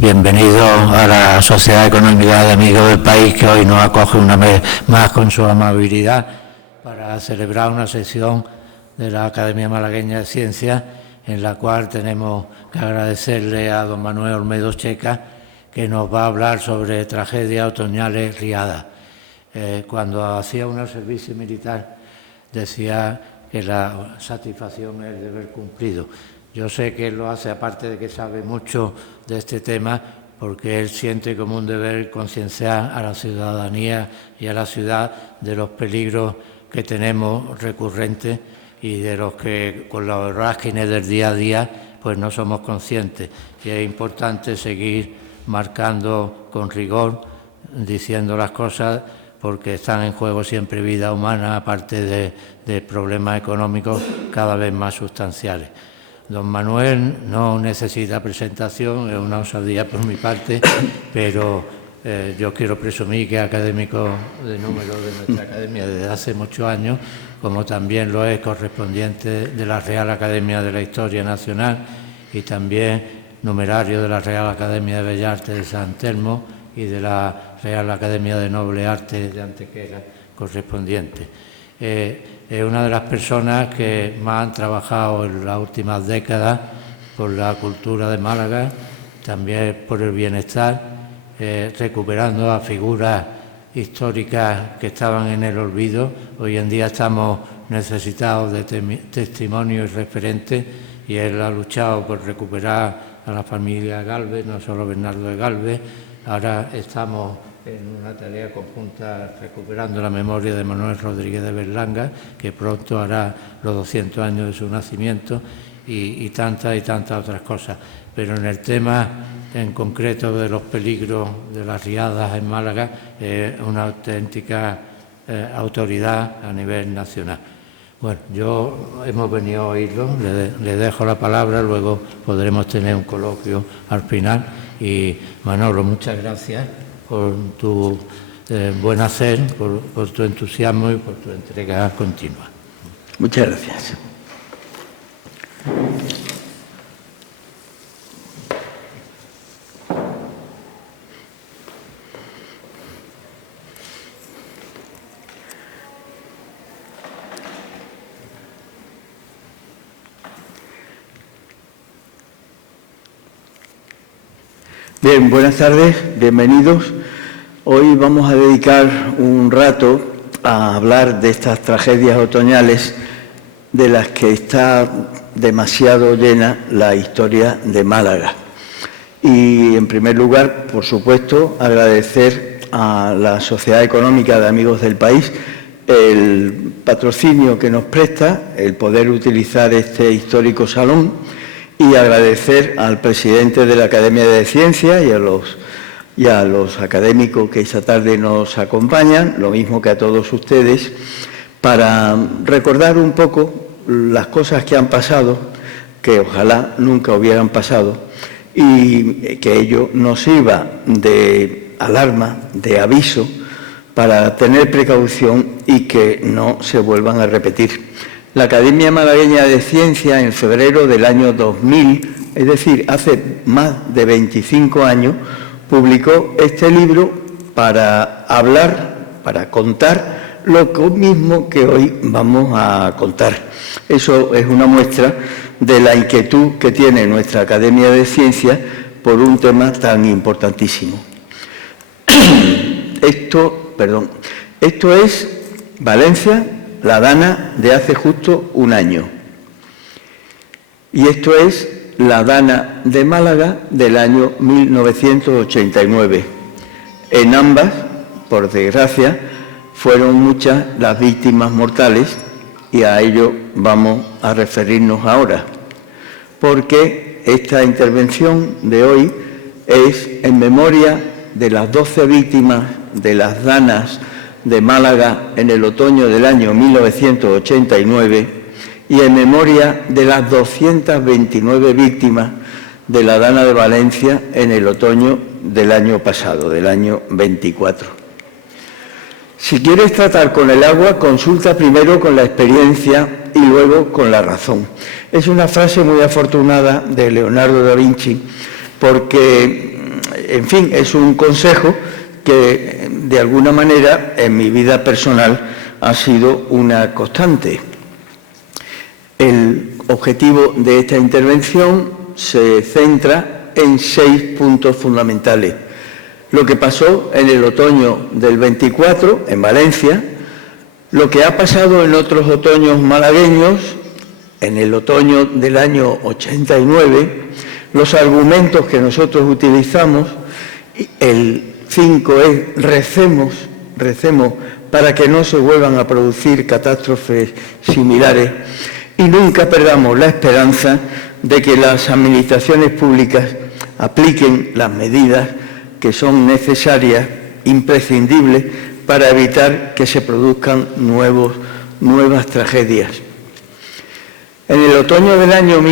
Bienvenido a la Sociedad Económica de Amigos del País, que hoy nos acoge una vez más con su amabilidad para celebrar una sesión de la Academia Malagueña de Ciencias, en la cual tenemos que agradecerle a don Manuel Olmedo Checa, que nos va a hablar sobre tragedias otoñales riadas. Cuando hacía un servicio militar decía que la satisfacción es el deber cumplido. Yo sé que él lo hace, aparte de que sabe mucho de este tema, porque él siente como un deber concienciar a la ciudadanía y a la ciudad de los peligros que tenemos recurrentes y de los que con los vorágines del día a día pues no somos conscientes. Y es importante seguir marcando con rigor, diciendo las cosas, porque están en juego siempre vida humana, aparte de problemas económicos cada vez más sustanciales. Don Manuel no necesita presentación, es una osadía por mi parte, pero yo quiero presumir que es académico de número de nuestra academia desde hace muchos años, como también lo es correspondiente de la Real Academia de la Historia Nacional y también numerario de la Real Academia de Bellas Artes de San Telmo y de la Real Academia de Nobles Artes de Antequera correspondiente. Es una de las personas que más han trabajado en las últimas décadas por la cultura de Málaga, también por el bienestar, recuperando a figuras históricas que estaban en el olvido. Hoy en día estamos necesitados de testimonios y referentes, y él ha luchado por recuperar a la familia Gálvez, no solo Bernardo de Gálvez. Ahora estamos en una tarea conjunta recuperando la memoria de Manuel Rodríguez de Berlanga, que pronto hará los 200 años de su nacimiento, y tantas otras cosas. Pero en el tema en concreto de los peligros de las riadas en Málaga, es una auténtica autoridad a nivel nacional. Bueno, hemos venido a oírlo, le dejo la palabra, luego podremos tener un coloquio al final. Y Manolo, muchas gracias por tu buen hacer, por tu entusiasmo y por tu entrega continua. Muchas gracias. Bien, buenas tardes, bienvenidos. Hoy vamos a dedicar un rato a hablar de estas tragedias otoñales de las que está demasiado llena la historia de Málaga. Y, en primer lugar, por supuesto, agradecer a la Sociedad Económica de Amigos del País el patrocinio que nos presta, el poder utilizar este histórico salón, y agradecer al presidente de la Academia de Ciencias y a los académicos que esta tarde nos acompañan, lo mismo que a todos ustedes, para recordar un poco las cosas que han pasado, que ojalá nunca hubieran pasado, y que ello nos sirva de alarma, de aviso, para tener precaución y que no se vuelvan a repetir. La Academia Malagueña de Ciencias, en febrero del año 2000, es decir, hace más de 25 años, publicó este libro para hablar, para contar lo mismo que hoy vamos a contar. Eso es una muestra de la inquietud que tiene nuestra Academia de Ciencias por un tema tan importantísimo. Esto es Valencia, la Dana de hace justo un año. Y esto es la Dana de Málaga del año 1989. En ambas, por desgracia, fueron muchas las víctimas mortales, y a ello vamos a referirnos ahora, porque esta intervención de hoy es en memoria de las 12 víctimas de las danas de Málaga en el otoño del año 1989 y en memoria de las 229 víctimas de la Dana de Valencia en el otoño del año pasado, del año 24. Si quieres tratar con el agua, consulta primero con la experiencia y luego con la razón. Es una frase muy afortunada de Leonardo da Vinci, porque en fin, es un consejo que de alguna manera en mi vida personal ha sido una constante. El objetivo de esta intervención se centra en 6 puntos fundamentales. Lo que pasó en el otoño del 24 en Valencia, lo que ha pasado en otros otoños malagueños, en el otoño del año 89, los argumentos que nosotros utilizamos. El 5 es recemos para que no se vuelvan a producir catástrofes similares y nunca perdamos la esperanza de que las administraciones públicas apliquen las medidas que son necesarias, imprescindibles, para evitar que se produzcan nuevas tragedias. En el otoño del año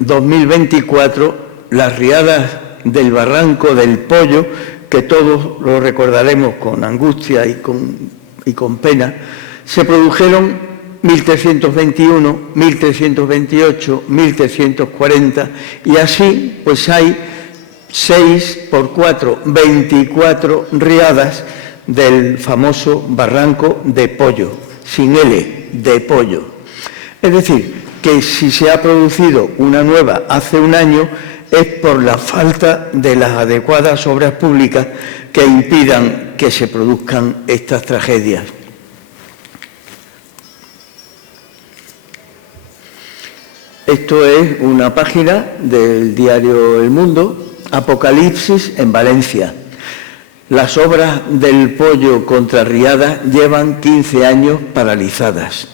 2024, las riadas del Barranco del Pollo, que todos lo recordaremos con angustia y con pena, se produjeron 1321, 1328, 1340 y así pues hay 6 por 4, 24 riadas del famoso Barranco de Pollo, sin L, de Pollo. Es decir, que si se ha producido una nueva hace un año es por la falta de las adecuadas obras públicas que impidan que se produzcan estas tragedias. Esto es una página del diario El Mundo, Apocalipsis en Valencia. Las obras del Pollo contra riadas llevan 15 años paralizadas.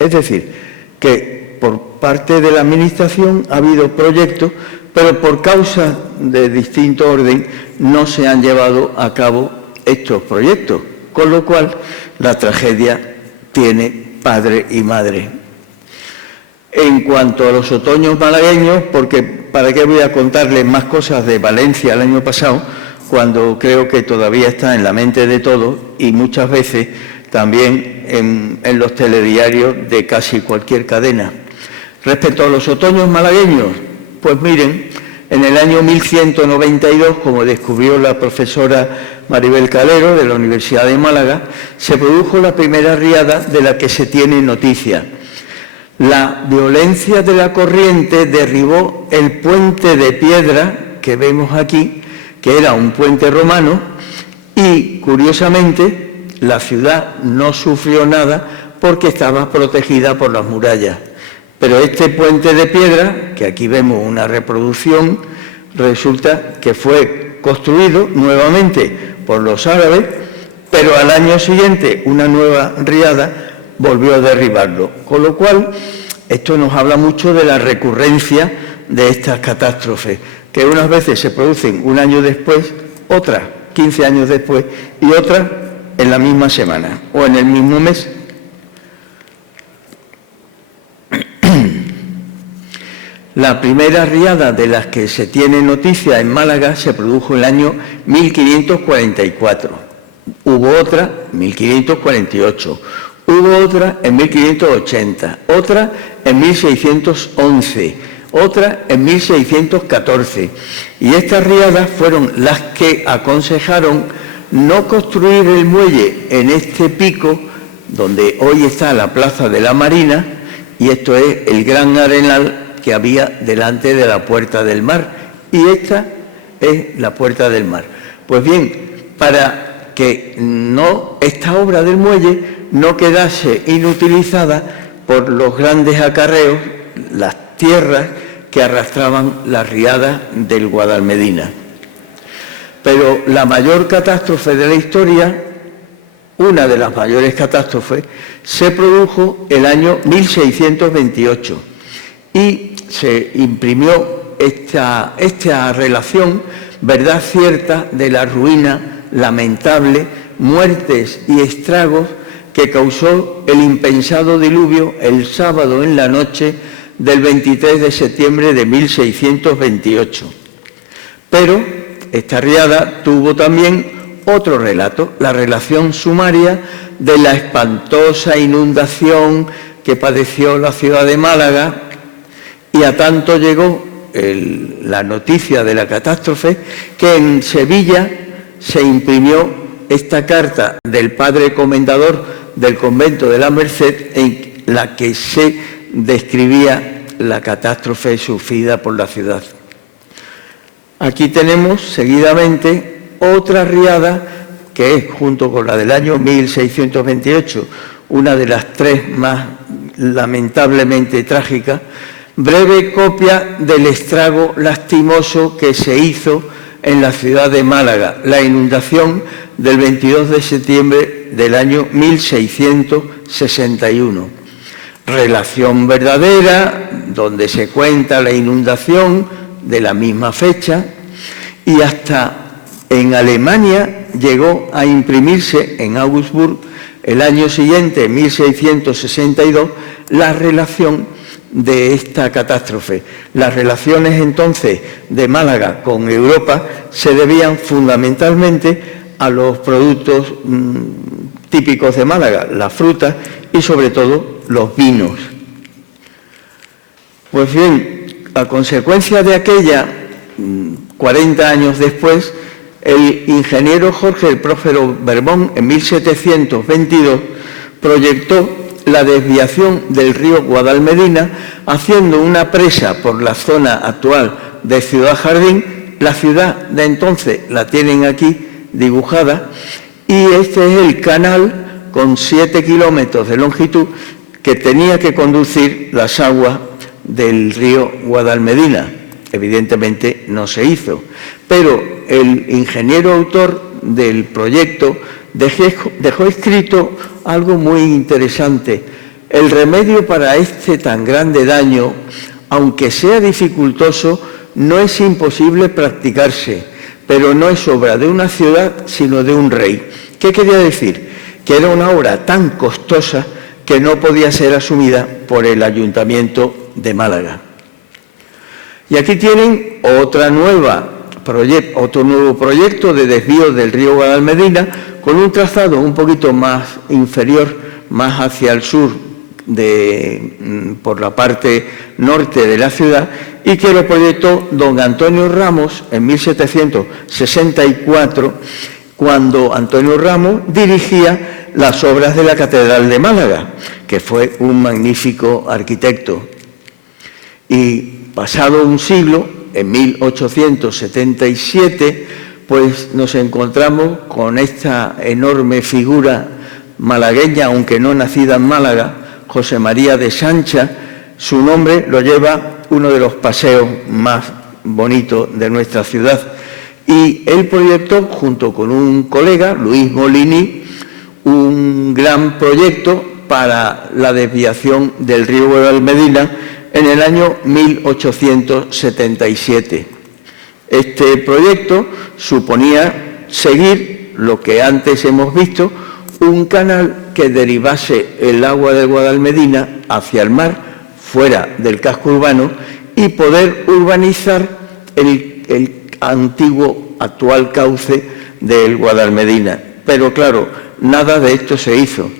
Es decir, que por parte de la Administración ha habido proyectos, pero por causas de distinto orden no se han llevado a cabo estos proyectos, con lo cual la tragedia tiene padre y madre. En cuanto a los otoños malagueños, porque para qué voy a contarles más cosas de Valencia el año pasado, cuando creo que todavía está en la mente de todos y muchas veces también en los telediarios de casi cualquier cadena. Respecto a los otoños malagueños, pues miren, en el año 1192, como descubrió la profesora Maribel Calero de la Universidad de Málaga, se produjo la primera riada de la que se tiene noticia. La violencia de la corriente derribó el puente de piedra que vemos aquí, que era un puente romano, y curiosamente la ciudad no sufrió nada porque estaba protegida por las murallas. Pero este puente de piedra, que aquí vemos una reproducción, resulta que fue construido nuevamente por los árabes, pero al año siguiente una nueva riada volvió a derribarlo. Con lo cual, esto nos habla mucho de la recurrencia de estas catástrofes, que unas veces se producen un año después, otras 15 años después y otras en la misma semana o en el mismo mes. La primera riada de las que se tiene noticia en Málaga se produjo en el año 1544. Hubo otra en 1548. Hubo otra en 1580, otra en 1611, otra en 1614. Y estas riadas fueron las que aconsejaron no construir el muelle en este pico, donde hoy está la Plaza de la Marina, y esto es el gran arenal que había delante de la Puerta del Mar. Y esta es la Puerta del Mar. Pues bien, para que esta obra del muelle no quedase inutilizada por los grandes acarreos, las tierras que arrastraban las riadas del Guadalmedina. Pero la mayor catástrofe de la historia, una de las mayores catástrofes, se produjo el año 1628 y se imprimió esta relación, verdad cierta, de la ruina lamentable, muertes y estragos que causó el impensado diluvio el sábado en la noche del 23 de septiembre de 1628. Pero esta riada tuvo también otro relato, la relación sumaria de la espantosa inundación que padeció la ciudad de Málaga, y a tanto llegó la noticia de la catástrofe, que en Sevilla se imprimió esta carta del padre comendador del convento de la Merced, en la que se describía la catástrofe sufrida por la ciudad. Aquí tenemos seguidamente otra riada que es, junto con la del año 1628, una de las tres más lamentablemente trágicas, breve copia del estrago lastimoso que se hizo en la ciudad de Málaga, la inundación del 22 de septiembre del año 1661. Relación verdadera, donde se cuenta la inundación de la misma fecha, y hasta en Alemania llegó a imprimirse en Augsburg el año siguiente, 1662, la relación de esta catástrofe. Las relaciones entonces de Málaga con Europa se debían fundamentalmente a los productos típicos de Málaga, las frutas y sobre todo los vinos. Pues bien, a consecuencia de aquella, 40 años después, el ingeniero Jorge el Próspero Berbón, en 1722, proyectó la desviación del río Guadalmedina, haciendo una presa por la zona actual de Ciudad Jardín. La ciudad de entonces la tienen aquí dibujada, y este es el canal con 7 kilómetros de longitud que tenía que conducir las aguas del río Guadalmedina. Evidentemente no se hizo, pero el ingeniero autor del proyecto dejó escrito algo muy interesante. El remedio para este tan grande daño, aunque sea dificultoso, no es imposible practicarse, pero no es obra de una ciudad, sino de un rey. ¿Qué quería decir? Que era una obra tan costosa que no podía ser asumida por el Ayuntamiento de Málaga. Y aquí tienen otro nuevo proyecto de desvío del río Guadalmedina, con un trazado un poquito más inferior, más hacia el sur, por la parte norte de la ciudad, y que lo proyectó don Antonio Ramos en 1764, cuando Antonio Ramos dirigía las obras de la Catedral de Málaga, que fue un magnífico arquitecto. Y pasado un siglo, en 1877, pues nos encontramos con esta enorme figura malagueña, aunque no nacida en Málaga, José María de Sancha. Su nombre lo lleva uno de los paseos más bonitos de nuestra ciudad. Y él proyectó, junto con un colega, Luis Molini, un gran proyecto para la desviación del río Guadalmedina en el año 1877. Este proyecto suponía seguir lo que antes hemos visto, un canal que derivase el agua del Guadalmedina hacia el mar, fuera del casco urbano, y poder urbanizar el antiguo, actual cauce del Guadalmedina. Pero claro, nada de esto se hizo.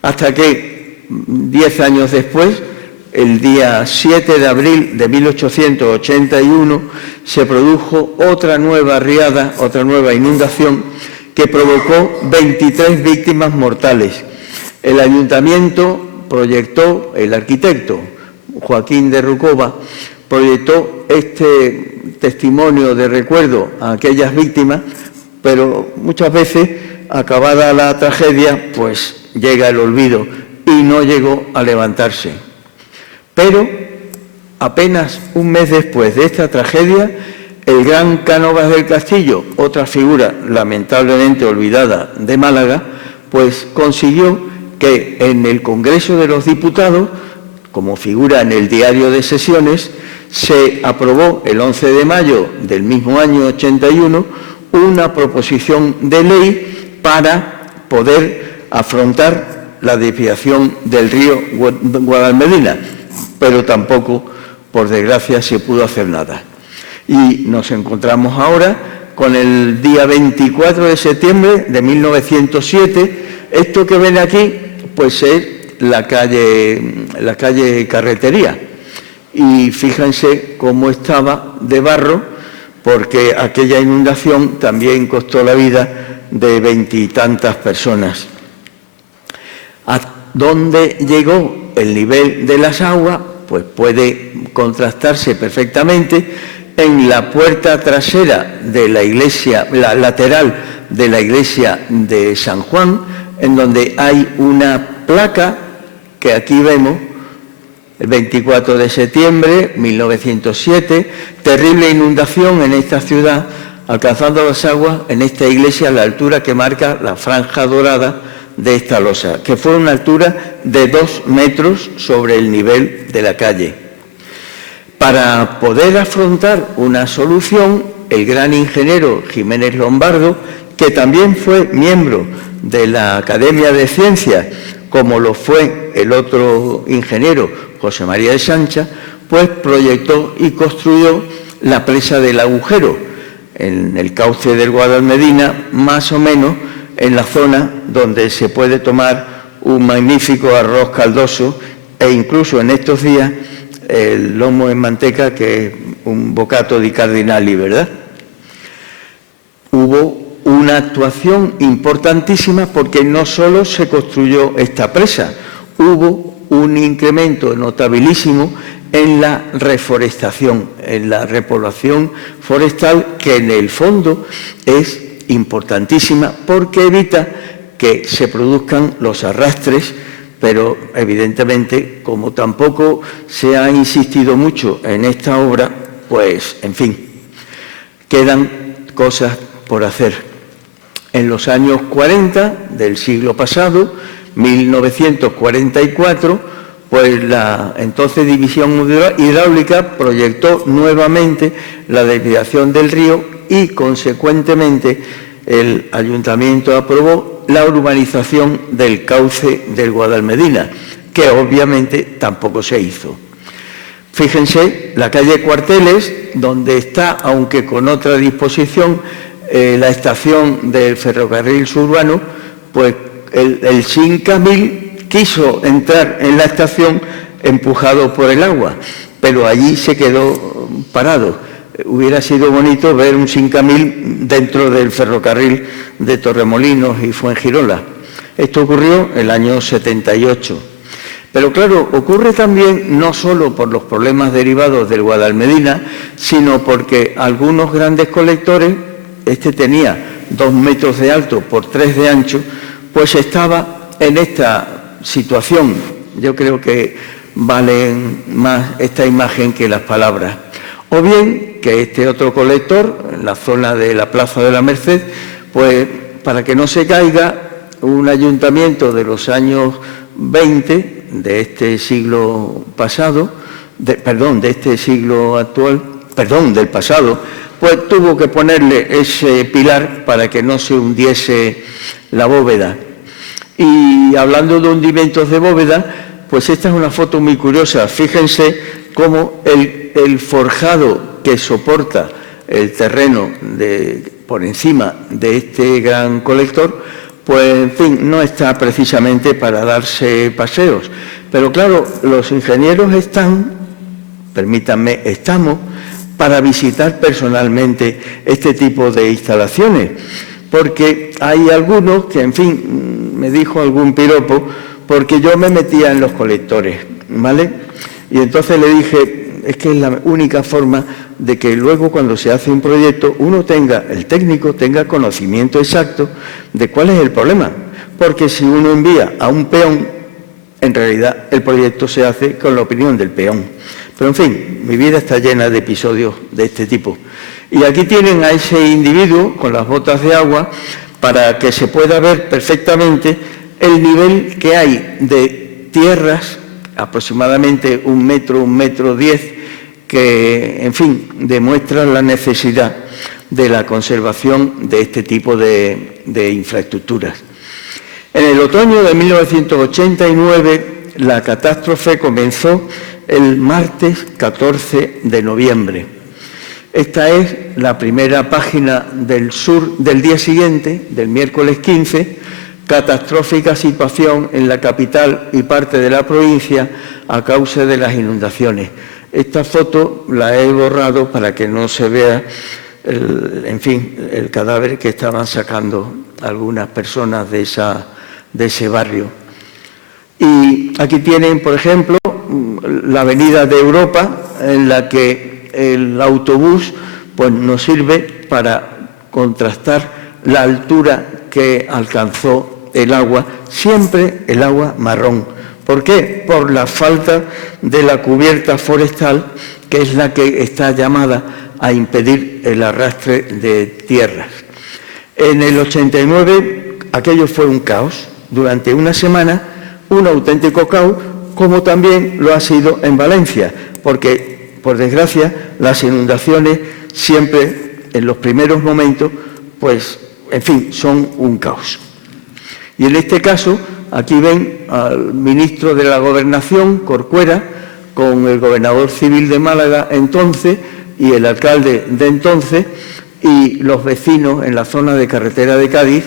Hasta que, 10 años después, el día 7 de abril de 1881, se produjo otra nueva riada, otra nueva inundación, que provocó 23 víctimas mortales. El ayuntamiento proyectó, el arquitecto Joaquín de Rucova, proyectó este testimonio de recuerdo a aquellas víctimas, pero muchas veces, acabada la tragedia, pues llega el olvido y no llegó a levantarse. Pero apenas un mes después de esta tragedia, el gran Cánovas del Castillo, otra figura lamentablemente olvidada de Málaga, pues consiguió que en el Congreso de los Diputados, como figura en el diario de sesiones, se aprobó el 11 de mayo del mismo año 81 una proposición de ley para poder afrontar la desviación del río Guadalmedina, pero tampoco, por desgracia, se pudo hacer nada. Y nos encontramos ahora con el día 24 de septiembre de 1907. Esto que ven aquí, pues es la calle Carretería. y fíjense cómo estaba de barro, porque aquella inundación también costó la vida de 20 y tantas personas. ¿A dónde llegó el nivel de las aguas? Pues puede contrastarse perfectamente en la puerta trasera de la iglesia, la lateral de la iglesia de San Juan, en donde hay una placa que aquí vemos, el 24 de septiembre de 1907, terrible inundación en esta ciudad, alcanzando las aguas en esta iglesia a la altura que marca la franja dorada de esta losa, que fue una altura de 2 metros sobre el nivel de la calle. Para poder afrontar una solución, el gran ingeniero Jiménez Lombardo, que también fue miembro de la Academia de Ciencias, como lo fue el otro ingeniero, José María de Sancha, pues proyectó y construyó la presa del Agujero, en el cauce del Guadalmedina, más o menos en la zona donde se puede tomar un magnífico arroz caldoso e incluso en estos días el lomo en manteca, que es un bocato di cardinali, ¿verdad? Hubo una actuación importantísima porque no solo se construyó esta presa, hubo un incremento notabilísimo en la reforestación, en la repoblación forestal, que en el fondo es importantísima porque evita que se produzcan los arrastres, pero evidentemente, como tampoco se ha insistido mucho en esta obra, pues, en fin, quedan cosas por hacer. En los años 40 del siglo pasado, 1944, pues la entonces División Hidráulica proyectó nuevamente la desviación del río y, consecuentemente, el Ayuntamiento aprobó la urbanización del cauce del Guadalmedina, que obviamente tampoco se hizo. Fíjense, la calle Cuarteles, donde está, aunque con otra disposición, la estación del ferrocarril suburbano, pues el Sincamil quiso entrar en la estación empujado por el agua, pero allí se quedó parado. Hubiera sido bonito ver un Sincamil dentro del ferrocarril de Torremolinos y Fuengirola. Esto ocurrió en el año 78. Pero claro, ocurre también no solo por los problemas derivados del Guadalmedina, sino porque algunos grandes colectores, este tenía 2 metros de alto por 3 de ancho, pues estaba en esta situación. Yo creo que valen más esta imagen que las palabras. O bien que este otro colector, en la zona de la Plaza de la Merced, pues para que no se caiga, un ayuntamiento de los años 20 de este siglo pasado, de este siglo actual, del pasado, pues tuvo que ponerle ese pilar para que no se hundiese la bóveda. Y hablando de hundimientos de bóveda, pues esta es una foto muy curiosa. Fíjense cómo el forjado que soporta el terreno por encima de este gran colector, pues en fin, no está precisamente para darse paseos. Pero claro, los ingenieros estamos para visitar personalmente este tipo de instalaciones, porque hay algunos que, en fin, me dijo algún piropo, porque yo me metía en los colectores, ¿vale? Y entonces le dije, es que es la única forma de que luego cuando se hace un proyecto el técnico tenga conocimiento exacto de cuál es el problema, porque si uno envía a un peón, en realidad el proyecto se hace con la opinión del peón. Pero en fin, mi vida está llena de episodios de este tipo. Y aquí tienen a ese individuo con las botas de agua para que se pueda ver perfectamente el nivel que hay de tierras, aproximadamente 1 metro, 1,10 m, que, en fin, demuestran la necesidad de la conservación de este tipo de infraestructuras. En el otoño de 1989, la catástrofe comenzó el martes 14 de noviembre. Esta es la primera página del Sur del día siguiente, del miércoles 15, catastrófica situación en la capital y parte de la provincia a causa de las inundaciones. Esta foto la he borrado para que no se vea, el cadáver que estaban sacando algunas personas de ese barrio. Y aquí tienen, por ejemplo, la avenida de Europa, en la que el autobús pues, nos sirve para contrastar la altura que alcanzó el agua, siempre el agua marrón. ¿Por qué? Por la falta de la cubierta forestal, que es la que está llamada a impedir el arrastre de tierras. En el 89 aquello fue un caos. Durante una semana, un auténtico caos, como también lo ha sido en Valencia, porque, por desgracia, las inundaciones siempre, en los primeros momentos, pues, en fin, son un caos. Y en este caso, aquí ven al ministro de la Gobernación, Corcuera, con el gobernador civil de Málaga entonces y el alcalde de entonces y los vecinos en la zona de carretera de Cádiz,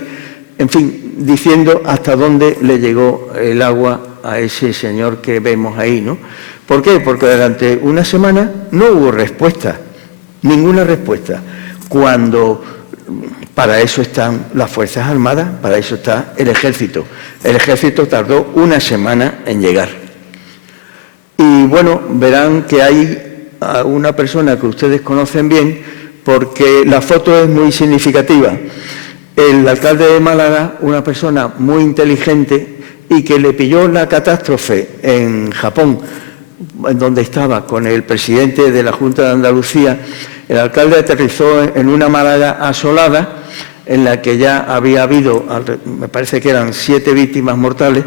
en fin, diciendo hasta dónde le llegó el agua a ese señor que vemos ahí, ¿no? ¿Por qué? Porque durante una semana no hubo respuesta, ninguna respuesta, cuando para eso están las Fuerzas Armadas, para eso está el Ejército. El Ejército tardó una semana en llegar. Y bueno, verán que hay una persona que ustedes conocen bien, porque la foto es muy significativa. El alcalde de Málaga, una persona muy inteligente y que le pilló la catástrofe en Japón, en donde estaba con el presidente de la Junta de Andalucía. El alcalde aterrizó en una Málaga asolada, en la que ya había habido, me parece que eran 7 víctimas mortales,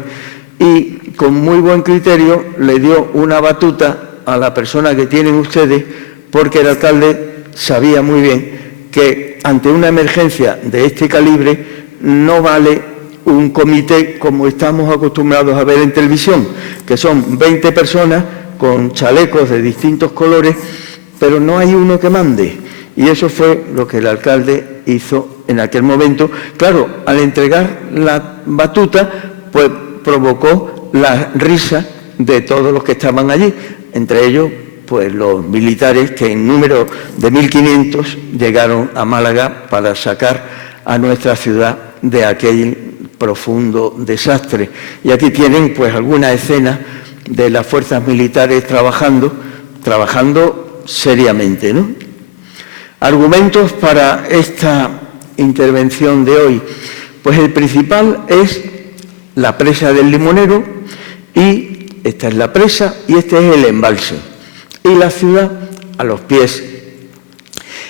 y con muy buen criterio le dio una batuta a la persona que tienen ustedes, porque el alcalde sabía muy bien que ante una emergencia de este calibre no vale un comité como estamos acostumbrados a ver en televisión, que son 20 personas con chalecos de distintos colores, pero no hay uno que mande. Y eso fue lo que el alcalde hizo en aquel momento. Claro, al entregar la batuta, pues provocó la risa de todos los que estaban allí, entre ellos pues los militares que en número de 1.500 llegaron a Málaga para sacar a nuestra ciudad de aquel profundo desastre. Y aquí tienen pues algunas escenas de las fuerzas militares trabajando seriamente, ¿no? Argumentos para esta intervención de hoy. Pues el principal es la presa del Limonero, y esta es la presa y este es el embalse. Y la ciudad a los pies.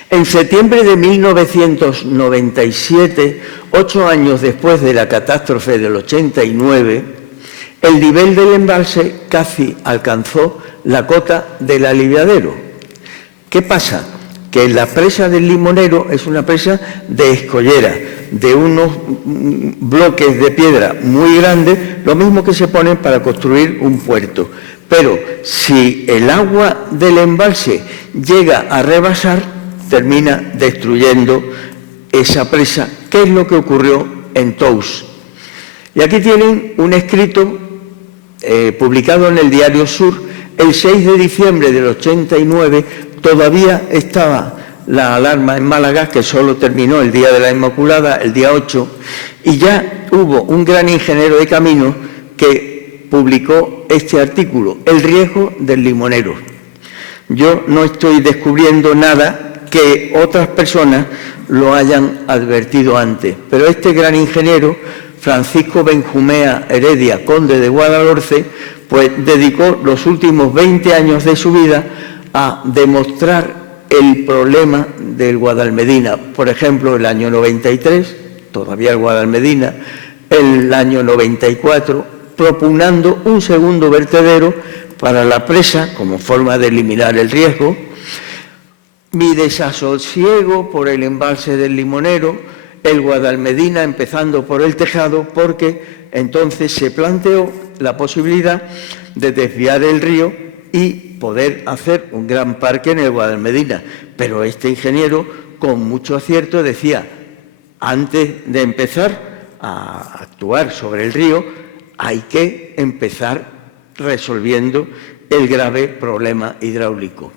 En septiembre de 1997, 8 años después de la catástrofe del 89, el nivel del embalse casi alcanzó la cota del aliviadero. ¿Qué pasa? Que la presa del Limonero es una presa de escollera, de unos bloques de piedra muy grandes, lo mismo que se ponen para construir un puerto. Pero si el agua del embalse llega a rebasar, termina destruyendo esa presa, que es lo que ocurrió en Tous. Y aquí tienen un escrito publicado en el Diario Sur el 6 de diciembre del 89. Todavía estaba la alarma en Málaga, que solo terminó el día de la Inmaculada, el día 8, y ya hubo un gran ingeniero de caminos que publicó este artículo, El riesgo del Limonero. Yo no estoy descubriendo nada que otras personas lo hayan advertido antes, pero este gran ingeniero, Francisco Benjumea Heredia, conde de Guadalhorce, pues dedicó los últimos 20 años de su vida a demostrar el problema del Guadalmedina. Por ejemplo, el año 93, todavía el Guadalmedina, el año 94, propugnando un segundo vertedero para la presa como forma de eliminar el riesgo. Mi desasosiego por el embalse del Limonero, el Guadalmedina empezando por el Tejado, porque entonces se planteó la posibilidad de desviar el río y poder hacer un gran parque en el Guadalmedina. Pero este ingeniero, con mucho acierto, decía, antes de empezar a actuar sobre el río, hay que empezar resolviendo el grave problema hidráulico.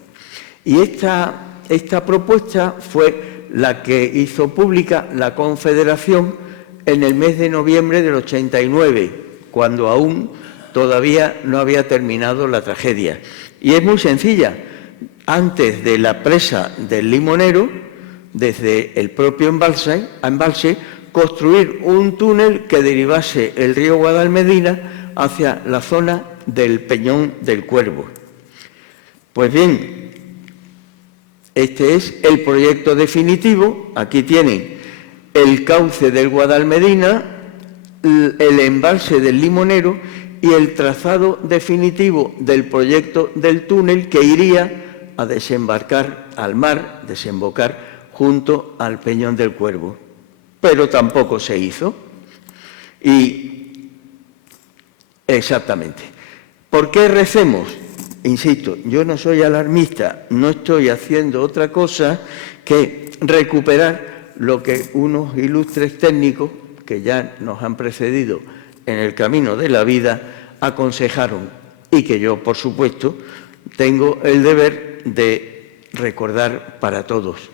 Y esta propuesta fue la que hizo pública la Confederación en el mes de noviembre del 89, cuando aún todavía no había terminado la tragedia. Y es muy sencilla. Antes de la presa del Limonero, desde el propio embalse, construir un túnel que derivase el río Guadalmedina hacia la zona del Peñón del Cuervo. Pues bien, este es el proyecto definitivo. Aquí tienen el cauce del Guadalmedina, el embalse del Limonero y el trazado definitivo del proyecto del túnel que iría a desembarcar al mar, desembocar junto al Peñón del Cuervo. Pero tampoco se hizo. Y exactamente. ¿Por qué recemos? Insisto, yo no soy alarmista, no estoy haciendo otra cosa que recuperar lo que unos ilustres técnicos que ya nos han precedido en el camino de la vida aconsejaron y que yo, por supuesto, tengo el deber de recordar para todos.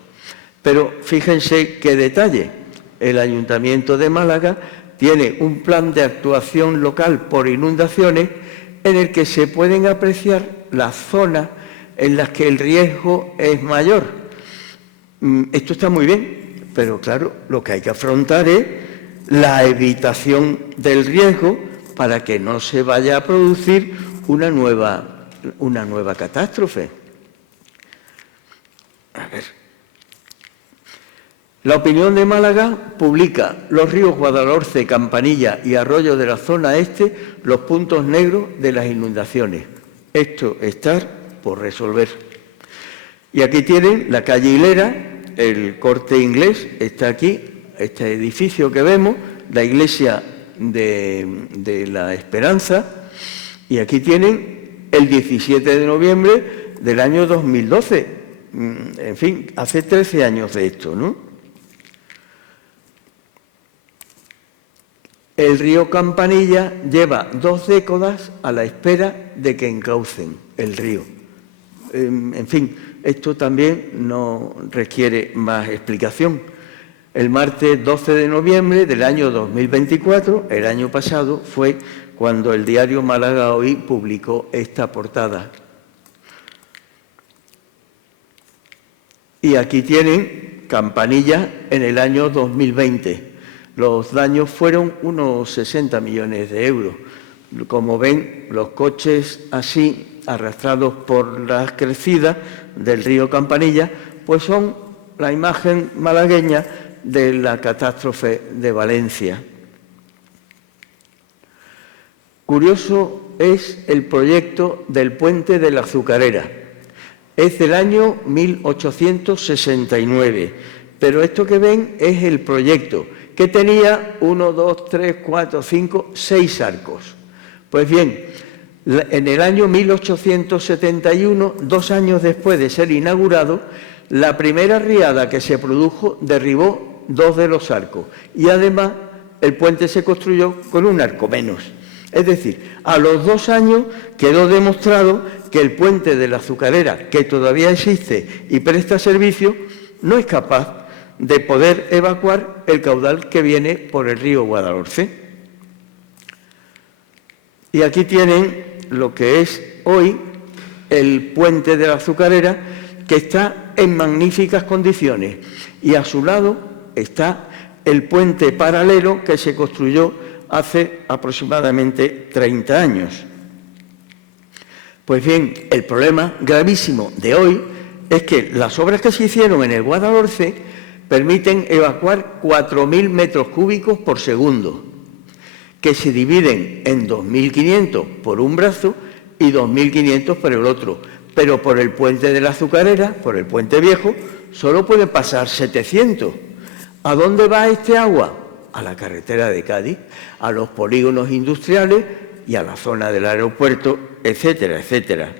Pero fíjense qué detalle. El Ayuntamiento de Málaga tiene un plan de actuación local por inundaciones en el que se pueden apreciar las zonas en las que el riesgo es mayor. Esto está muy bien, pero claro, lo que hay que afrontar es la evitación del riesgo para que no se vaya a producir una nueva catástrofe. A ver. La Opinión de Málaga publica los ríos Guadalhorce, Campanilla y Arroyo de la zona este, los puntos negros de las inundaciones. Esto está por resolver. Y aquí tienen la calle Hilera, el Corte Inglés, está aquí, este edificio que vemos, la iglesia de la Esperanza, y aquí tienen el 17 de noviembre del año 2012. En fin, hace 13 años de esto, ¿no? El río Campanilla lleva 2 décadas a la espera de que encaucen el río. En fin, esto también no requiere más explicación. El martes 12 de noviembre del año 2024, el año pasado, fue cuando el diario Málaga Hoy publicó esta portada. Y aquí tienen Campanilla en el año 2020. Los daños fueron unos 60 millones de euros. Como ven, los coches así, arrastrados por las crecidas del río Campanilla, pues son la imagen malagueña de la catástrofe de Valencia. Curioso es el proyecto del puente de la Azucarera. Es del año 1869, pero esto que ven es el proyecto, que tenía 1, 2, 3, 4, 5, 6 arcos. Pues bien, en el año 1871, 2 años después de ser inaugurado, la primera riada que se produjo derribó 2 de los arcos y además el puente se construyó con un arco menos. Es decir, a los 2 años quedó demostrado que el puente de la Azucarera, que todavía existe y presta servicio, no es capaz de poder evacuar el caudal que viene por el río Guadalhorce. Y aquí tienen lo que es hoy el puente de la Azucarera, que está en magníficas condiciones, y a su lado está el puente paralelo que se construyó hace aproximadamente 30 años. Pues bien, el problema gravísimo de hoy es que las obras que se hicieron en el Guadalhorce permiten evacuar 4.000 metros cúbicos por segundo, que se dividen en 2.500 por un brazo y 2.500 por el otro. Pero por el puente de la Azucarera, por el puente viejo, solo puede pasar 700. ¿A dónde va este agua? A la carretera de Cádiz, a los polígonos industriales y a la zona del aeropuerto, etcétera, etcétera.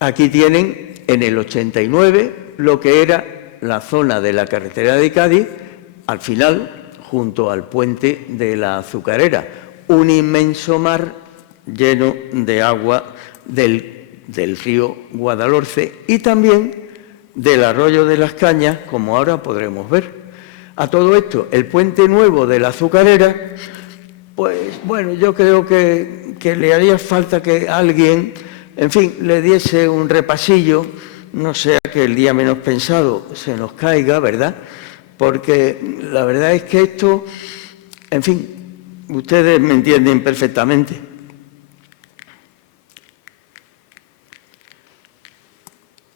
Aquí tienen, en el 89, lo que era la zona de la carretera de Cádiz, al final, junto al puente de la Azucarera. Un inmenso mar lleno de agua del río Guadalhorce y también del arroyo de las Cañas, como ahora podremos ver. A todo esto, el puente nuevo de la Azucarera, pues bueno, yo creo que le haría falta que alguien, en fin, le diese un repasillo, no sea que el día menos pensado se nos caiga, ¿verdad? Porque la verdad es que esto, en fin, ustedes me entienden perfectamente.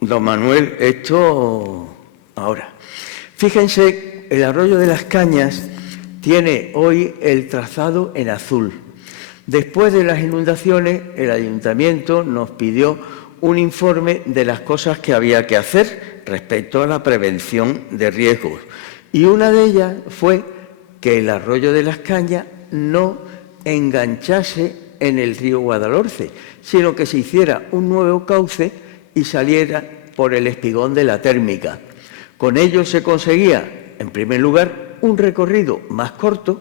Don Manuel, esto ahora. Fíjense, el arroyo de las Cañas tiene hoy el trazado en azul. Después de las inundaciones, el ayuntamiento nos pidió un informe de las cosas que había que hacer respecto a la prevención de riesgos. Y una de ellas fue que el arroyo de las Cañas no enganchase en el río Guadalhorce, sino que se hiciera un nuevo cauce y saliera por el espigón de la Térmica. Con ello se conseguía, en primer lugar, un recorrido más corto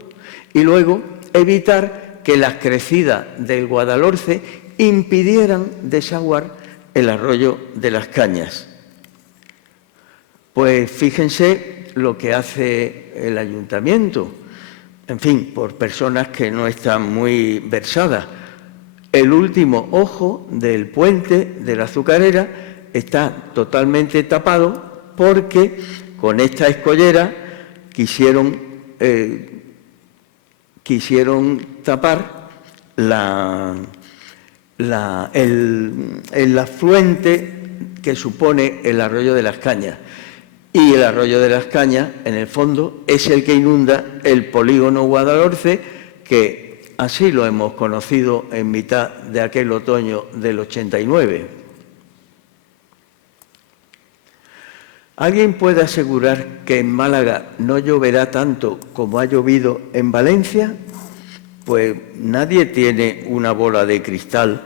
y luego evitar que las crecidas del Guadalhorce impidieran desaguar el arroyo de las Cañas. Pues fíjense lo que hace el ayuntamiento, en fin, por personas que no están muy versadas. El último ojo del puente de la Azucarera está totalmente tapado porque con esta escollera quisieron tapar el afluente que supone el arroyo de las Cañas. Y el arroyo de las Cañas, en el fondo, es el que inunda el polígono Guadalhorce, que así lo hemos conocido en mitad de aquel otoño del 89. ¿Alguien puede asegurar que en Málaga no lloverá tanto como ha llovido en Valencia? Pues nadie tiene una bola de cristal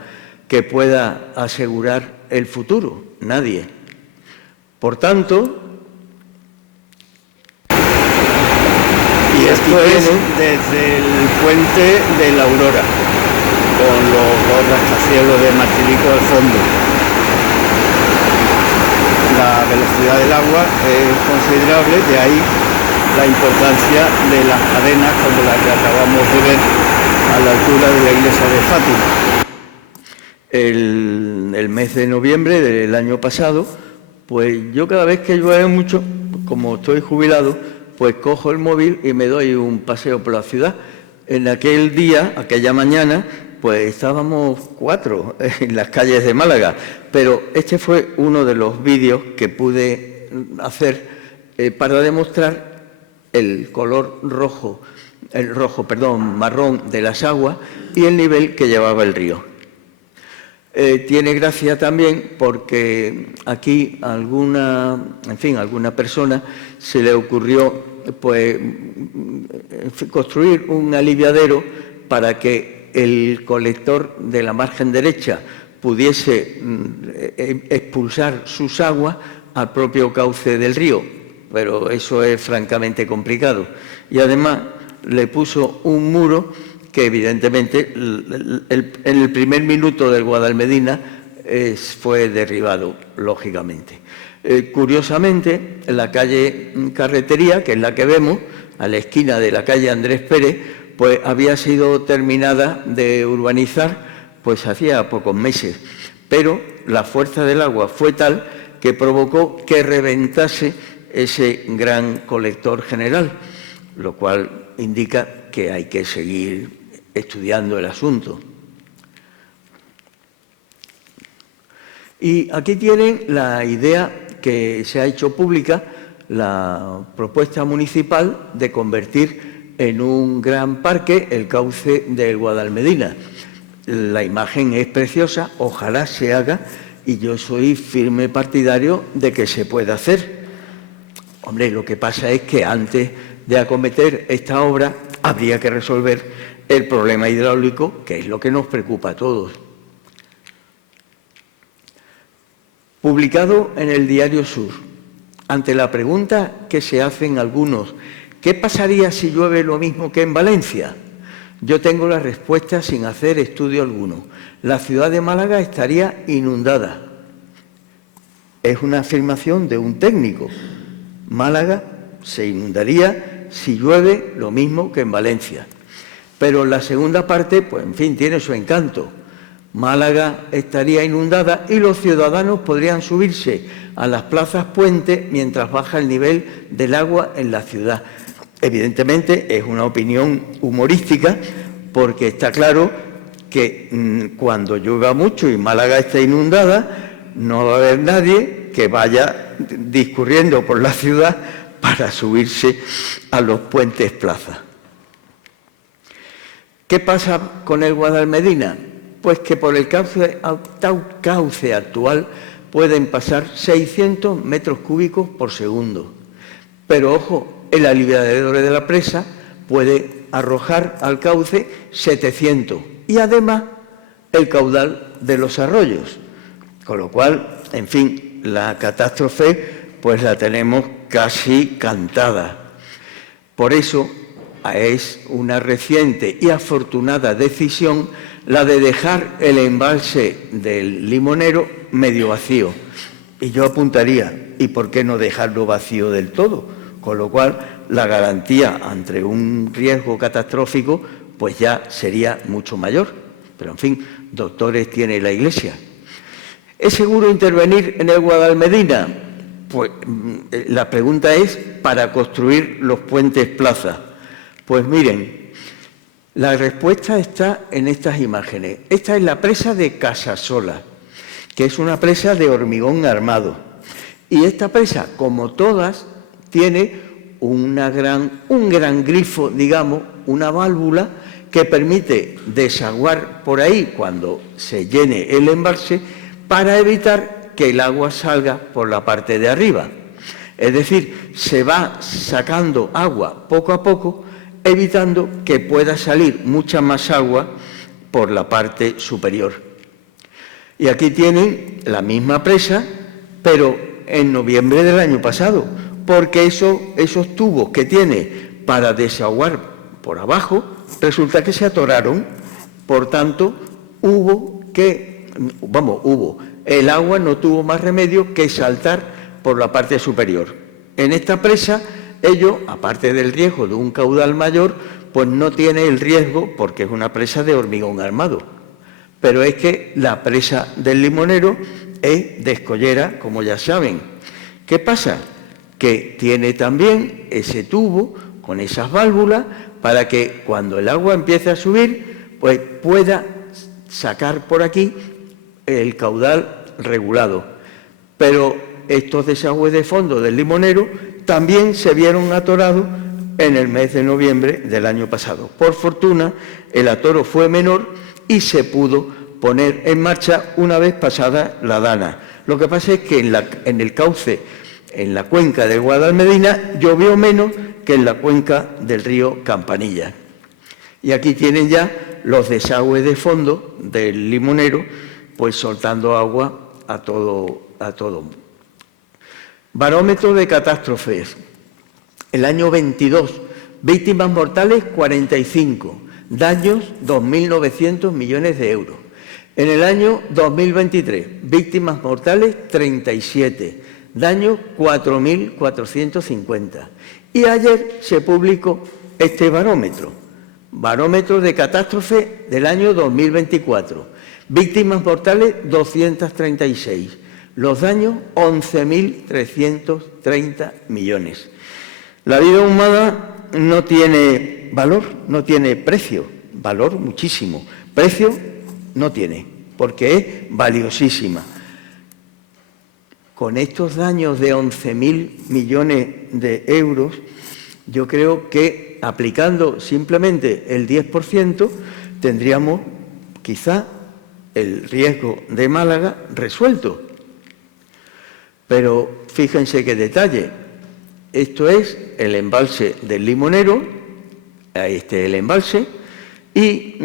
que pueda asegurar el futuro, nadie. Por tanto, y esto es desde el puente de la Aurora, con los dos rascacielos de Martinico al fondo. La velocidad del agua es considerable, de ahí la importancia de las cadenas como la que acabamos de ver a la altura de la iglesia de Fátima. El mes de noviembre del año pasado, pues yo cada vez que llueve mucho, como estoy jubilado, pues cojo el móvil y me doy un paseo por la ciudad. En aquel día, aquella mañana, pues estábamos 4 en las calles de Málaga, pero este fue uno de los vídeos que pude hacer para demostrar el color marrón de las aguas y el nivel que llevaba el río. Tiene gracia también porque aquí alguna persona se le ocurrió pues construir un aliviadero para que el colector de la margen derecha pudiese expulsar sus aguas al propio cauce del río, pero eso es francamente complicado. Y además le puso un muro que evidentemente en el primer minuto del Guadalmedina fue derribado, lógicamente. Curiosamente, la calle Carretería, que es la que vemos, a la esquina de la calle Andrés Pérez, pues había sido terminada de urbanizar pues hacía pocos meses, pero la fuerza del agua fue tal que provocó que reventase ese gran colector general, lo cual indica que hay que seguir estudiando el asunto. Y aquí tienen la idea que se ha hecho pública, la propuesta municipal de convertir en un gran parque el cauce del Guadalmedina. La imagen es preciosa, ojalá se haga, y yo soy firme partidario de que se pueda hacer. Hombre, lo que pasa es que antes de acometer esta obra habría que resolver el problema hidráulico, que es lo que nos preocupa a todos. Publicado en el Diario Sur, ante la pregunta que se hacen algunos, ¿qué pasaría si llueve lo mismo que en Valencia? Yo tengo la respuesta sin hacer estudio alguno. La ciudad de Málaga estaría inundada. Es una afirmación de un técnico. Málaga se inundaría si llueve lo mismo que en Valencia. Pero la segunda parte, pues en fin, tiene su encanto. Málaga estaría inundada y los ciudadanos podrían subirse a las plazas puente mientras baja el nivel del agua en la ciudad. Evidentemente es una opinión humorística porque está claro que cuando llueva mucho y Málaga esté inundada, no va a haber nadie que vaya discurriendo por la ciudad para subirse a los puentes plaza. ¿Qué pasa con el Guadalmedina? Pues que por el cauce actual pueden pasar 600 metros cúbicos por segundo. Pero ojo, el aliviadero de la presa puede arrojar al cauce 700 y además el caudal de los arroyos. Con lo cual, en fin, la catástrofe pues la tenemos casi cantada. Por eso es una reciente y afortunada decisión la de dejar el embalse del Limonero medio vacío. Y yo apuntaría, ¿y por qué no dejarlo vacío del todo? Con lo cual, la garantía ante un riesgo catastrófico pues ya sería mucho mayor. Pero, en fin, doctores tiene la Iglesia. ¿Es seguro intervenir en el Guadalmedina? Pues la pregunta es, ¿para construir los puentes plaza? Pues miren, la respuesta está en estas imágenes. Esta es la presa de Casasola, que es una presa de hormigón armado. Y esta presa, como todas, tiene un gran grifo, digamos, una válvula que permite desaguar por ahí cuando se llene el embalse para evitar que el agua salga por la parte de arriba. Es decir, se va sacando agua poco a poco, evitando que pueda salir mucha más agua por la parte superior. Y aquí tienen la misma presa, pero en noviembre del año pasado, porque esos tubos que tiene para desaguar por abajo, resulta que se atoraron. Por tanto, el agua no tuvo más remedio que saltar por la parte superior. En esta presa, ello, aparte del riesgo de un caudal mayor, pues no tiene el riesgo porque es una presa de hormigón armado. Pero es que la presa del Limonero es de escollera, como ya saben. ¿Qué pasa? Que tiene también ese tubo con esas válvulas para que cuando el agua empiece a subir, pues pueda sacar por aquí el caudal regulado. Pero estos desagües de fondo del Limonero también se vieron atorados en el mes de noviembre del año pasado. Por fortuna, el atoro fue menor y se pudo poner en marcha una vez pasada la dana. Lo que pasa es que en el cauce, en la cuenca del Guadalmedina, llovió menos que en la cuenca del río Campanilla. Y aquí tienen ya los desagües de fondo del Limonero, pues soltando agua a todo. Barómetro de catástrofes. El año 22, víctimas mortales 45, daños 2.900 millones de euros. En el año 2023, víctimas mortales 37, daños 4.450. Y ayer se publicó este barómetro de catástrofe del año 2024. Víctimas mortales 236. Los daños 11.330 millones. La vida humana no tiene valor, no tiene precio. Valor muchísimo. Precio no tiene, porque es valiosísima. Con estos daños de 11.000 millones de euros, yo creo que aplicando simplemente el 10%, tendríamos quizá el riesgo de Málaga resuelto. Pero fíjense qué detalle. Esto es el embalse del Limonero, el embalse, y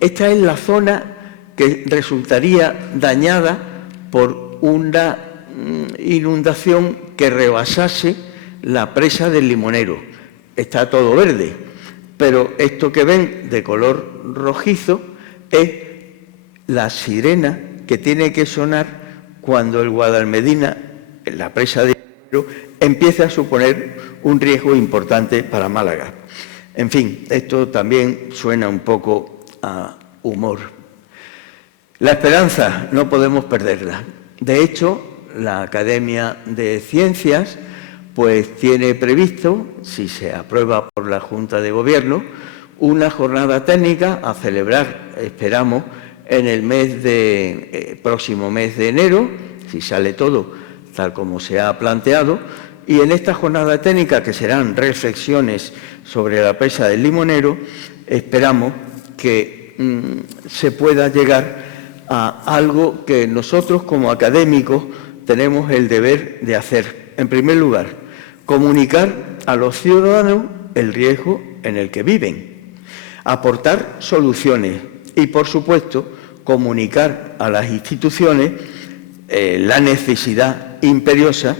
esta es la zona que resultaría dañada por una inundación que rebasase la presa del Limonero. Está todo verde. Pero esto que ven de color rojizo es la sirena que tiene que sonar cuando el Guadalmedina, en la presa de Limonero, empieza a suponer un riesgo importante para Málaga. En fin, esto también suena un poco a humor. La esperanza no podemos perderla. De hecho, la Academia de Ciencias pues tiene previsto, si se aprueba por la Junta de Gobierno, una jornada técnica a celebrar, esperamos, en el próximo mes de enero, si sale todo tal como se ha planteado, y en esta jornada técnica, que serán reflexiones sobre la presa del Limonero, esperamos que se pueda llegar a algo que nosotros como académicos tenemos el deber de hacer. En primer lugar, comunicar a los ciudadanos el riesgo en el que viven, aportar soluciones y, por supuesto, comunicar a las instituciones la necesidad imperiosa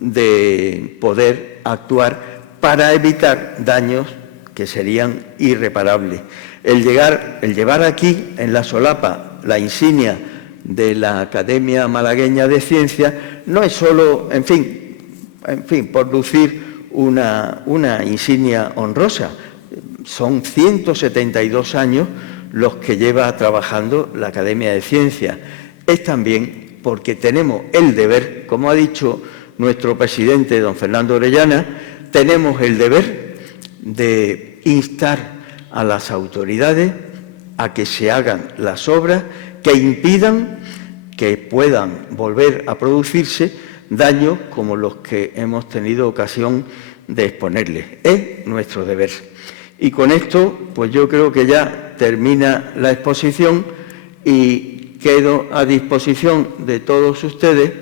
de poder actuar para evitar daños que serían irreparables. El llevar aquí en la solapa la insignia de la Academia Malagueña de Ciencias no es solo, en fin, por lucir una insignia honrosa. Son 172 años los que lleva trabajando la Academia de Ciencias. Es también porque tenemos el deber, como ha dicho nuestro presidente, don Fernando Orellana, tenemos el deber de instar a las autoridades a que se hagan las obras que impidan que puedan volver a producirse daños como los que hemos tenido ocasión de exponerles. Es nuestro deber. Y con esto, pues yo creo que ya termina la exposición y quedo a disposición de todos ustedes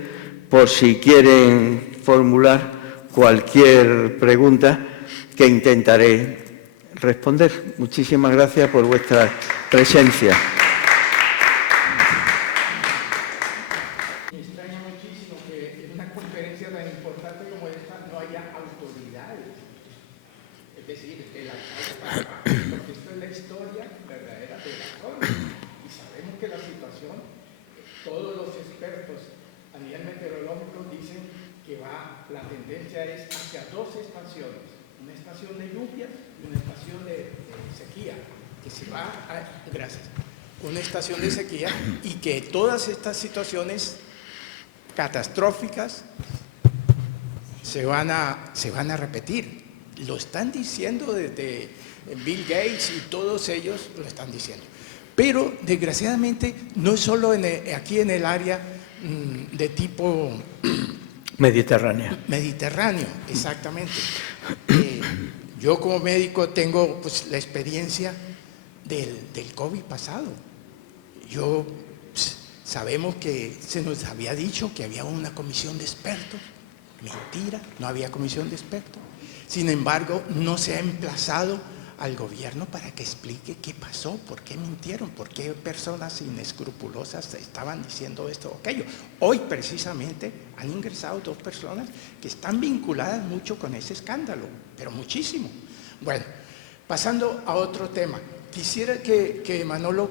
por si quieren formular cualquier pregunta que intentaré responder. Muchísimas gracias por vuestra presencia. Me extraña muchísimo que en una conferencia tan importante como esta no haya autoridades. Es decir, el alcalde, porque esto es la historia verdadera de la zona. Y sabemos que la situación, todos los expertos a nivel meteorológico dicen que la tendencia es hacia dos estaciones. Una estación de lluvia y una estación de sequía, que se va gracias, una estación de sequía, y que todas estas situaciones catastróficas se van a repetir. Lo están diciendo desde Bill Gates y todos ellos lo están diciendo. Pero desgraciadamente no es solo aquí en el área de tipo Mediterráneo, exactamente. Yo como médico tengo pues la experiencia del COVID pasado. Sabemos que se nos había dicho que había una comisión de expertos. Mentira, no había comisión de expertos. Sin embargo, no se ha emplazado al gobierno para que explique qué pasó, por qué mintieron, por qué personas inescrupulosas estaban diciendo esto o aquello. Hoy precisamente han ingresado 2 personas que están vinculadas mucho con ese escándalo, pero muchísimo. Bueno, pasando a otro tema, quisiera que Manolo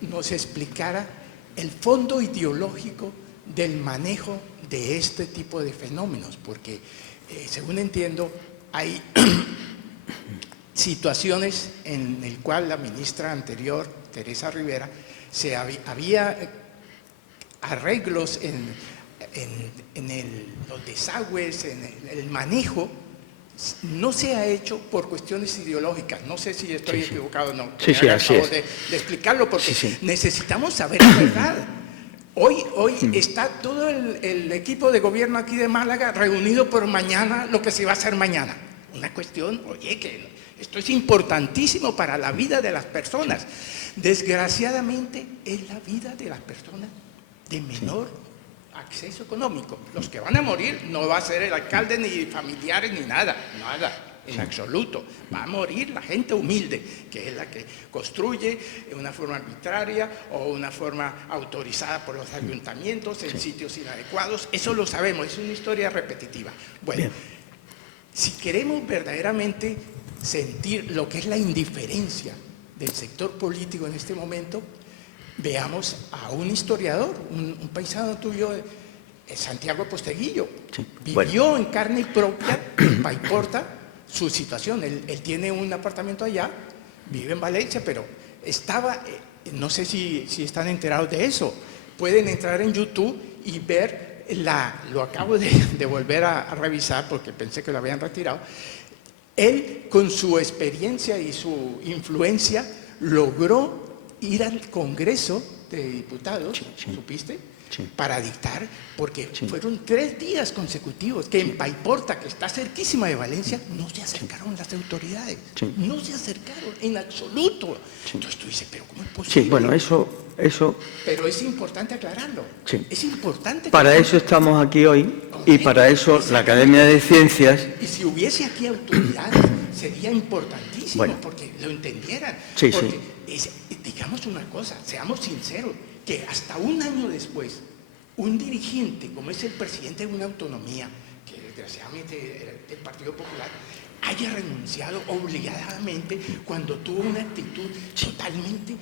nos explicara el fondo ideológico del manejo de este tipo de fenómenos, porque según entiendo hay situaciones en las cuales la ministra anterior, Teresa Rivera, había arreglos en los desagües, en el manejo. No se ha hecho por cuestiones ideológicas. No sé si estoy equivocado o no. Sí, así es. De explicarlo, porque necesitamos saber la verdad. Hoy está todo el equipo de gobierno aquí de Málaga reunido por mañana, lo que se va a hacer mañana. Una cuestión, que esto es importantísimo para la vida de las personas. Desgraciadamente es la vida de las personas de menor acceso económico. Los que van a morir no va a ser el alcalde, ni familiares, ni nada, en absoluto. Va a morir la gente humilde, que es la que construye de una forma arbitraria o una forma autorizada por los ayuntamientos en sitios inadecuados. Eso lo sabemos, es una historia repetitiva. Bueno, Si queremos verdaderamente sentir lo que es la indiferencia del sector político en este momento, veamos a un historiador, un paisano tuyo, Santiago Posteguillo. Sí, Vivió en carne propia, en Paiporta, su situación. Él tiene un apartamento allá, vive en Valencia, pero estaba, no sé si están enterados de eso. Pueden entrar en YouTube y ver, lo acabo de volver a revisar porque pensé que lo habían retirado. Él, con su experiencia y su influencia, logró ir al Congreso de Diputados, ¿supiste? Sí. Para dictar, porque fueron 3 días consecutivos que en Paiporta, que está cerquísima de Valencia, no se acercaron las autoridades. No se acercaron en absoluto. Entonces tú dices, pero ¿cómo es posible? Sí, bueno, eso... Pero es importante aclararlo. Sí. Es importante. Para eso estamos aquí hoy y para eso la Academia de Ciencias... Y si hubiese aquí autoridades, sería importantísimo, Bueno. porque lo entendieran. Sí, porque digamos una cosa, seamos sinceros, que hasta un año después, un dirigente como es el presidente de una autonomía, que desgraciadamente era del Partido Popular, haya renunciado obligadamente cuando tuvo una actitud totalmente...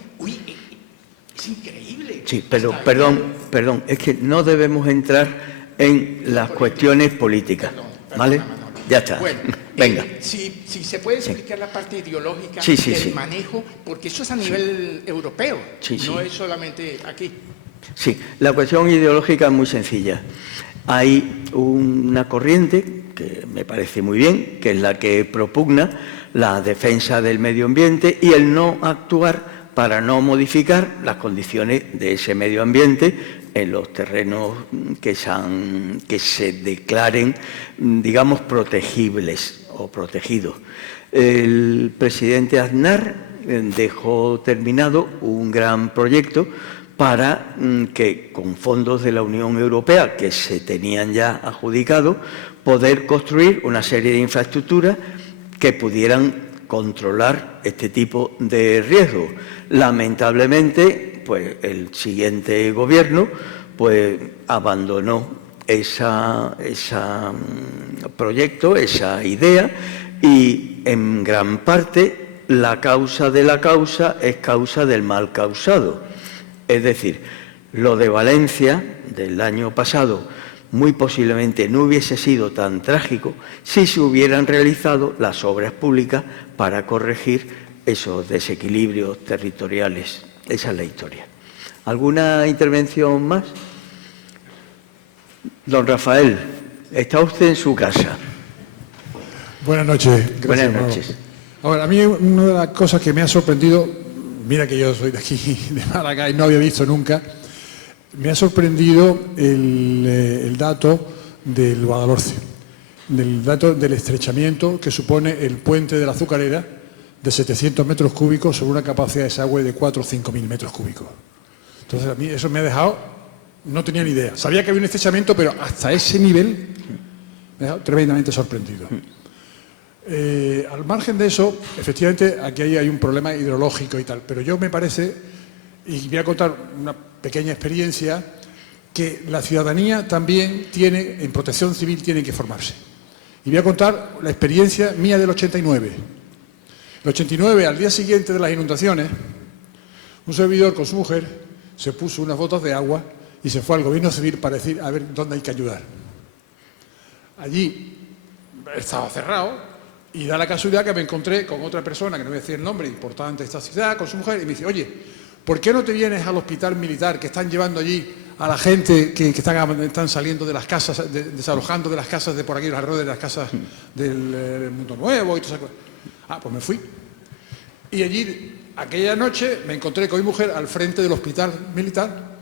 es increíble. Sí, pero perdón, es que no debemos entrar en las cuestiones políticas, ¿vale? Ya está. Bueno, venga. Si se puede explicar la parte ideológica Sí, del manejo, porque eso es a nivel europeo, Sí, no es solamente aquí. Sí, la cuestión ideológica es muy sencilla. Hay una corriente que me parece muy bien, que es la que propugna la defensa del medio ambiente y el no actuar para no modificar las condiciones de ese medio ambiente en los terrenos que se declaren, digamos, protegibles o protegidos. El presidente Aznar dejó terminado un gran proyecto para que, con fondos de la Unión Europea que se tenían ya adjudicado, poder construir una serie de infraestructuras que pudieran controlar este tipo de riesgos. Lamentablemente, pues el siguiente gobierno pues abandonó ese proyecto, esa idea, y en gran parte la causa de la causa es causa del mal causado. Es decir, lo de Valencia del año pasado muy posiblemente no hubiese sido tan trágico si se hubieran realizado las obras públicas para corregir esos desequilibrios territoriales. Esa es la historia. ¿Alguna intervención más? Don Rafael, está usted en su casa. Buenas noches. Gracias, Buenas noches. Ahora, a mí una de las cosas que me ha sorprendido, mira que yo soy de aquí, de Málaga, y no había visto nunca, me ha sorprendido el dato del Guadalhorce, del dato del estrechamiento que supone el puente de la Azucarera de 700 metros cúbicos sobre una capacidad de desagüe de 4 o 5.000 metros cúbicos. Entonces, a mí eso me ha dejado, no tenía ni idea. Sabía que había un estrechamiento, pero hasta ese nivel me ha dejado tremendamente sorprendido. Al margen de eso, efectivamente, aquí hay un problema hidrológico y tal, pero yo me parece, y voy a contar una pequeña experiencia, que la ciudadanía también tiene, en protección civil, tiene que formarse. Y voy a contar la experiencia mía del 89. El 89, al día siguiente de las inundaciones, un servidor con su mujer se puso unas botas de agua y se fue al gobierno civil para decir a ver dónde hay que ayudar. Allí estaba cerrado. Y da la casualidad que me encontré con otra persona, que no voy a decir el nombre, importante de esta ciudad, con su mujer, y me dice, oye, ¿por qué no te vienes al hospital militar que están llevando allí a la gente que están saliendo de las casas, desalojando de las casas de por aquí, alrededor de las casas del Mundo Nuevo y todas esas cosas? Ah, pues me fui. Y allí, aquella noche, me encontré con mi mujer al frente del hospital militar,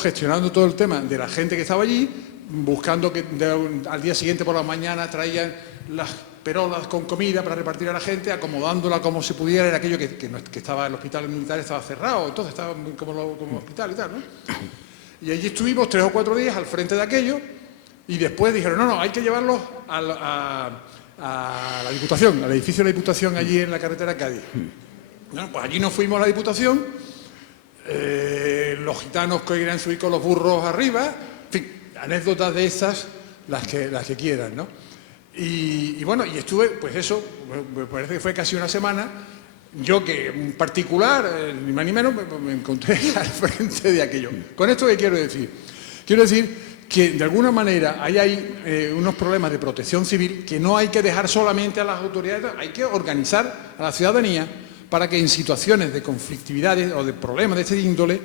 gestionando todo el tema de la gente que estaba allí, buscando que al día siguiente por la mañana traían las perolas con comida para repartir a la gente, acomodándola como se pudiera. Era aquello que estaba, el hospital militar estaba cerrado, entonces estaba como hospital y tal, ¿no? Y allí estuvimos 3 o 4 días al frente de aquello y después dijeron, no, hay que llevarlos a la Diputación, al edificio de la Diputación allí en la carretera Cádiz. Bueno, pues allí nos fuimos a la Diputación, los gitanos que querían subir con los burros arriba, en fin, anécdotas de esas, las que quieran, ¿no? Y bueno, y estuve, pues eso, me parece que fue casi una semana, yo que en particular, ni más ni menos, me encontré al frente de aquello. ¿Con esto qué quiero decir? Quiero decir que de alguna manera hay unos problemas de protección civil que no hay que dejar solamente a las autoridades, hay que organizar a la ciudadanía para que en situaciones de conflictividades o de problemas de este índole,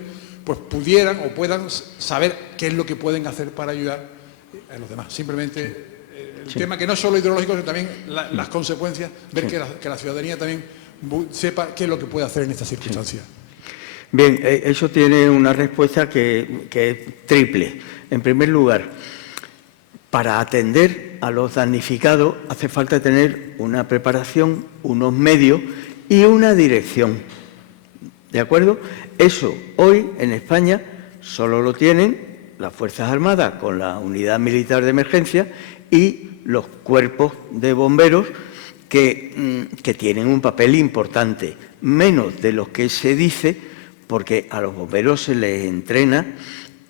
pues pudieran o puedan saber qué es lo que pueden hacer para ayudar a los demás. Simplemente el tema que no es solo ideológico, sino también las consecuencias, ver que la ciudadanía también sepa qué es lo que puede hacer en estas circunstancias. Bien, eso tiene una respuesta que es triple. En primer lugar, para atender a los damnificados hace falta tener una preparación, unos medios y una dirección. ¿De acuerdo? Eso hoy en España solo lo tienen las Fuerzas Armadas con la Unidad Militar de Emergencia y los cuerpos de bomberos que tienen un papel importante, menos de lo que se dice, porque a los bomberos se les entrena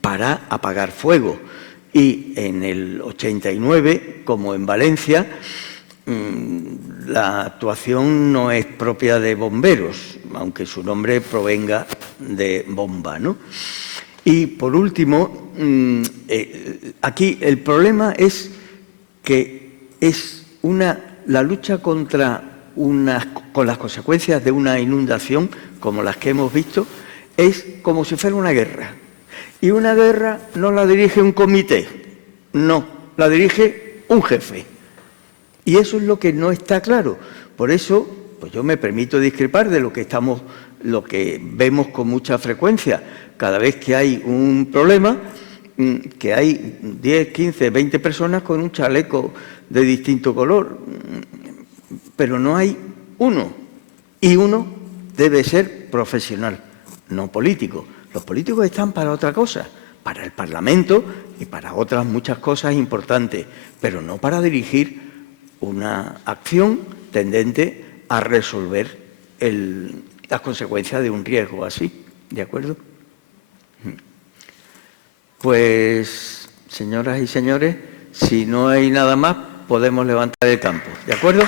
para apagar fuego. Y en el 89, como en Valencia, la actuación no es propia de bomberos, aunque su nombre provenga de bomba, ¿no? Y por último, aquí el problema es que es la lucha con las consecuencias de una inundación, como las que hemos visto, es como si fuera una guerra. Y una guerra no la dirige un comité, no, la dirige un jefe. Y eso es lo que no está claro. Por eso, pues yo me permito discrepar de lo que vemos con mucha frecuencia. Cada vez que hay un problema, que hay 10, 15, 20 personas con un chaleco de distinto color, pero no hay uno. Y uno debe ser profesional, no político. Los políticos están para otra cosa, para el Parlamento y para otras muchas cosas importantes, pero no para dirigir una acción tendente a resolver las consecuencias de un riesgo así. ¿De acuerdo? Pues, señoras y señores, si no hay nada más, podemos levantar el campo. ¿De acuerdo?